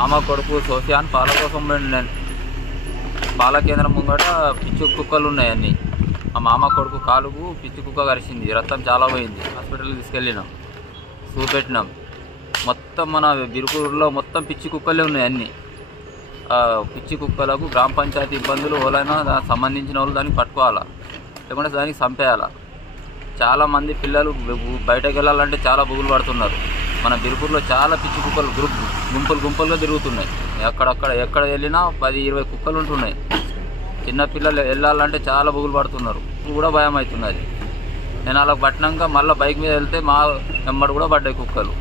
మామ కొడుకు సోఫియాన్ పాల కోసం నేను పాల కేంద్రం ముంగట పిచ్చి కుక్కలు ఉన్నాయి అన్నీ. మా మామ కొడుకు కాలుకు పిచ్చి కుక్క కరిచింది, రక్తం చాలా పోయింది. హాస్పిటల్కి తీసుకెళ్ళినాం, చూపెట్టినాం. మొత్తం మన బిరుకూరులో మొత్తం పిచ్చి కుక్కలే ఉన్నాయి అన్నీ. పిచ్చి కుక్కలకు గ్రామ పంచాయతీ ఇబ్బందులు ఎవరైనా దానికి సంబంధించిన వాళ్ళు దానికి పట్టుకోవాలా, లేకుంటే దానికి చంపేయాలా. చాలామంది పిల్లలు బయటకు వెళ్ళాలంటే చాలా బుగులు పడుతున్నారు. మన బిరుకూరులో చాలా పిచ్చి కుక్కలు గుంపులుగా తిరుగుతున్నాయి. ఎక్కడ వెళ్ళినా 10-20 కుక్కలు ఉంటున్నాయి. చిన్నపిల్లలు వెళ్ళాలంటే చాలా బుగులు పడుతున్నారు, కూడా భయం అవుతున్నది. నేను అలా పట్టినాక మళ్ళీ బైక్ మీద వెళ్తే మా వెంబడి కూడా పడ్డాయి కుక్కలు.